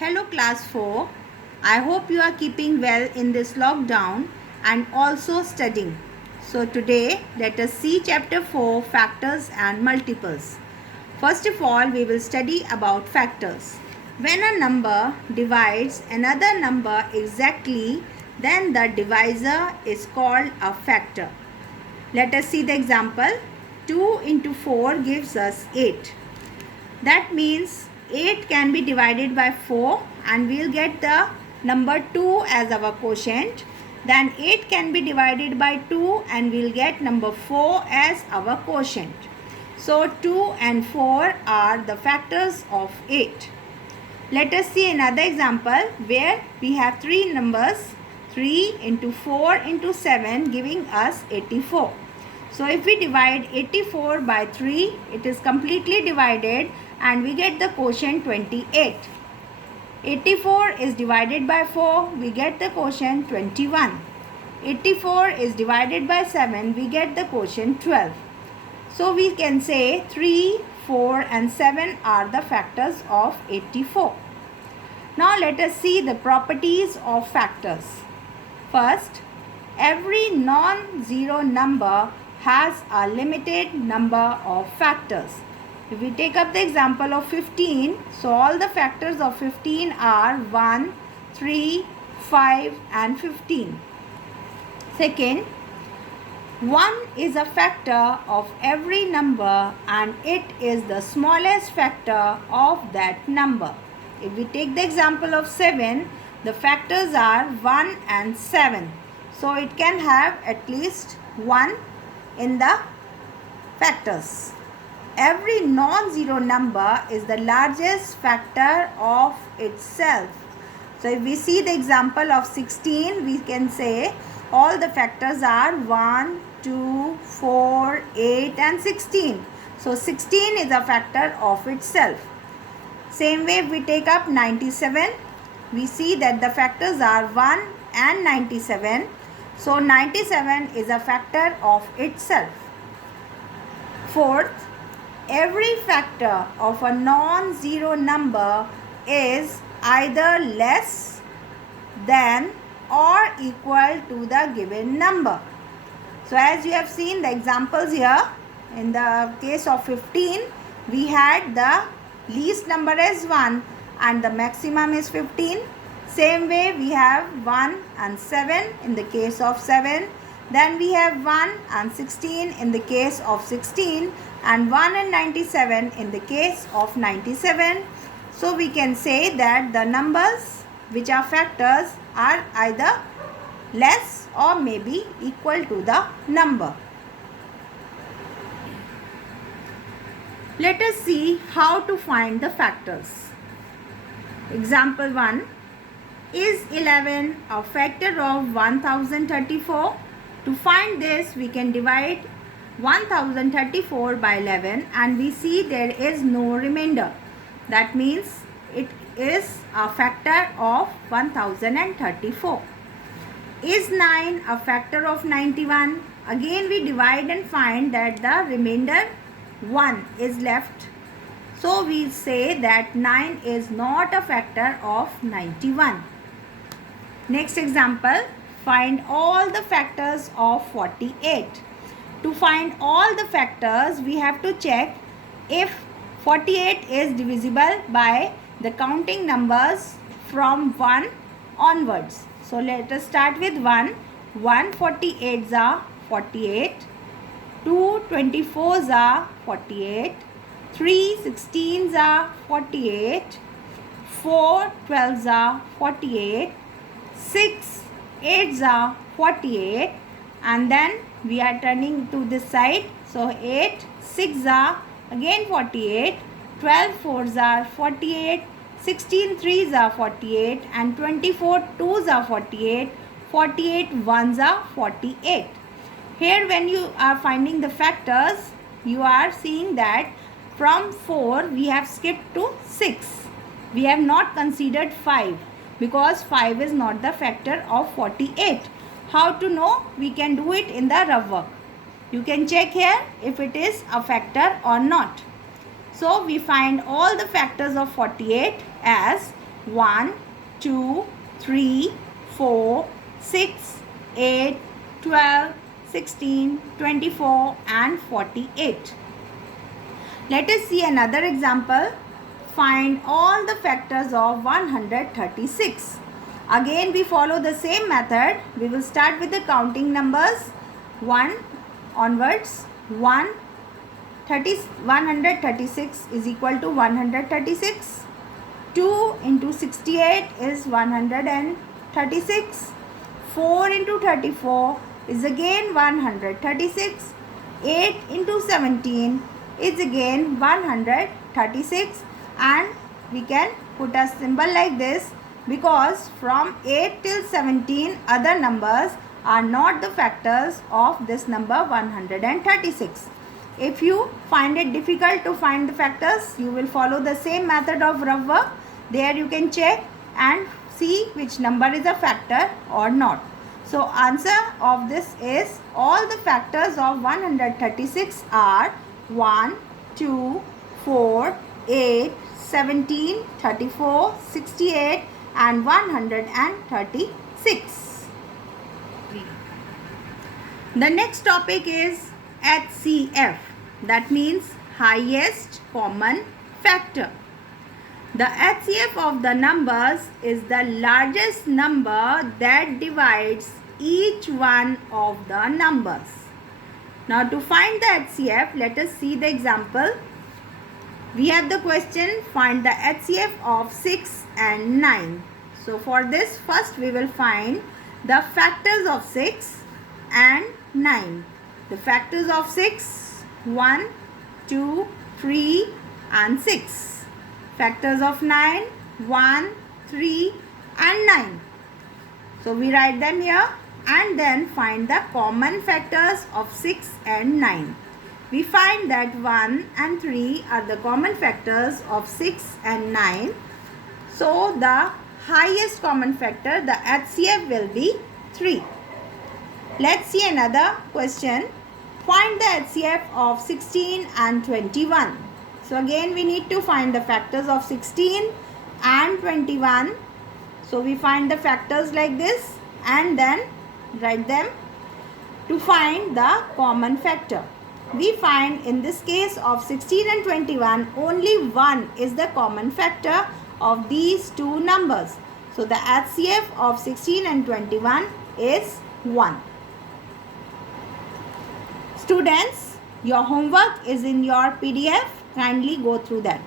Hello class 4. I hope you are keeping well in this lockdown and also studying. So today let us see chapter 4, factors and multiples. First of all, we will study about factors. When a number divides another number exactly, then the divisor is called a factor. Let us see the example. 2 into 4 gives us 8. That means 8 can be divided by 4 and we'll get the number 2 as our quotient. Then 8 can be divided by 2 and we'll get number 4 as our quotient. So 2 and 4 are the factors of 8. Let us see another example where we have three numbers, 3 into 4 into 7 giving us 84. So if we divide 84 by 3, it is completely divided and we get the quotient 28. 84 is divided by 4, we get the quotient 21. 84 is divided by 7, we get the quotient 12. So we can say 3, 4 and 7 are the factors of 84. Now let us see the properties of factors. First, every non-zero number has a limited number of factors. If we take up the example of 15, so all the factors of 15 are 1, 3, 5 and 15. Second, 1 is a factor of every number and it is the smallest factor of that number. If we take the example of 7, the factors are 1 and 7. So it can have at least 1 in the factors. Every non-zero number is the largest factor of itself. So if we see the example of 16, we can say all the factors are 1, 2, 4, 8 and 16. So 16 is a factor of itself. Same way if we take up 97, we see that the factors are 1 and 97. So 97 is a factor of itself. Fourth, every factor of a non-zero number is either less than or equal to the given number. So as you have seen the examples here, in the case of 15, we had the least number as 1 and the maximum is 15. Same way we have 1 and 7 in the case of 7. Then we have 1 and 16 in the case of 16 and 1 and 97 in the case of 97. So we can say that the numbers which are factors are either less or maybe equal to the number. Let us see how to find the factors. Example 1. Is 11 a factor of 1034? To find this, we can divide 1034 by 11 and we see there is no remainder. That means it is a factor of 1034. Is 9 a factor of 91? Again we divide and find that the remainder 1 is left. So we say that 9 is not a factor of 91. Next example, find all the factors of 48. To find all the factors, we have to check if 48 is divisible by the counting numbers from 1 onwards. So let us start with 1. 1 48s are 48. 2 24s are 48. 3 16s are 48. 4 12s are 48. 6 8s are 48 and then we are turning to this side. So 8 6 are again 48, 12 4s are 48, 16 3s are 48 and 24 2s are 48, 48 1s are 48. Here when you are finding the factors, you are seeing that from 4 we have skipped to 6. We have not considered 5 because 5 is not the factor of 48. How to know? We can do it in the rough work. You can check here if it is a factor or not. So we find all the factors of 48 as 1, 2, 3, 4, 6, 8, 12, 16, 24 and 48. Let us see another example. Find all the factors of 136. Again we follow the same method. We will start with the counting numbers 1 onwards. 136 is equal to 136. 2 into 68 is 136. 4 into 34 is again 136. 8 into 17 is again 136, and we can put a symbol like this because from 8 till 17 other numbers are not the factors of this number 136. If you find it difficult to find the factors, you will follow the same method of rough work. There you can check and see which number is a factor or not. So answer of this is all the factors of 136 are 1, 2, 4, 8, 17, 34, 68 and 136. The next topic is HCF, that means highest common factor. The HCF of the numbers is the largest number that divides each one of the numbers. Now to find the HCF, let us see the example. We have the question, find the HCF of 6 and 9. So for this, first we will find the factors of 6 and 9. The factors of 6, 1, 2, 3 and 6. Factors of 9, 1, 3 and 9. So we write them here and then find the common factors of 6 and 9. We find that 1 and 3 are the common factors of 6 and 9. So the highest common factor, the HCF, will be 3. Let's see another question. Find the HCF of 16 and 21. So again we need to find the factors of 16 and 21. So we find the factors like this and then write them to find the common factor. We find in this case of 16 and 21 only 1 is the common factor of these two numbers. So the HCF of 16 and 21 is 1. Students, your homework is in your PDF. Kindly go through that.